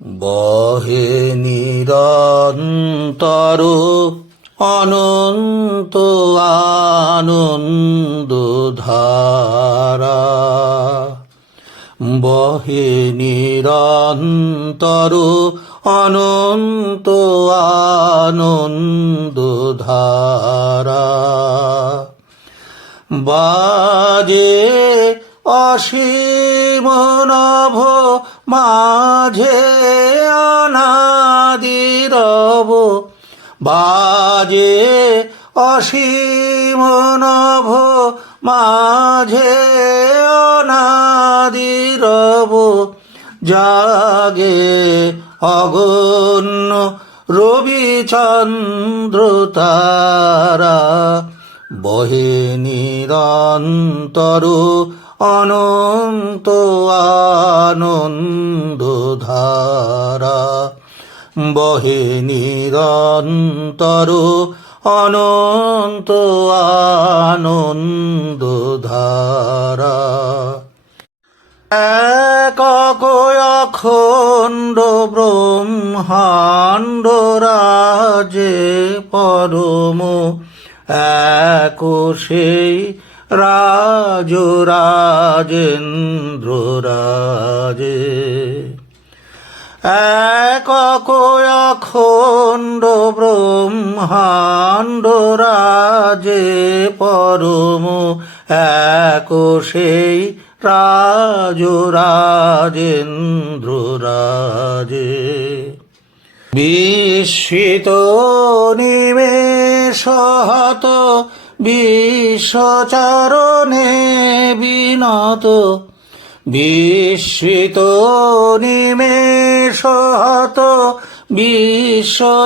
বহে নিরন্তর অনন্ত আনন্দ ধারা, বহে নিরন্তর অনন্ত আনন্দ ধারা। বাজে অসীম নভ মাঝে অনাদি রব, বাজে অসীম নভ মাঝে অনাদি রব, জাগে অগণ্য রবি চন্দ্র তারা, বহে নিরন্তর অনন্ত আনন্দ ধারা, বহে নিরন্তর অনন্ত আনন্দ ধারা। একক অখণ্ড ব্রহ্মাণ্ড রাজে পরম, এক সেই রাজ রাজেন্দ্র রাজে। একক অখণ্ড ব্রহ্মাণ্ড রাজে পরম, এক সেই রাজ রাজেন্দ্র রাজে। বিস্মিত নিমেষ হত বিশ্বচরণে বিনত, বিস্মিত নিমেষ হত বিশ্বচরণে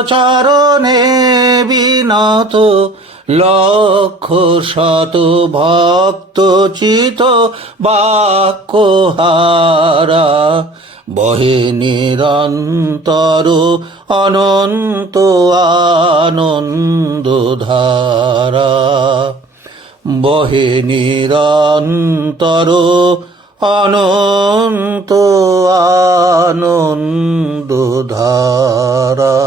বিনত, লক্ষ শত ভক্ত চিত বাক্যহারা, বহে নিরন্তর অনন্ত আনন্দ ধারা, বহে নিরন্তর অনন্ত আনন্দ ধারা।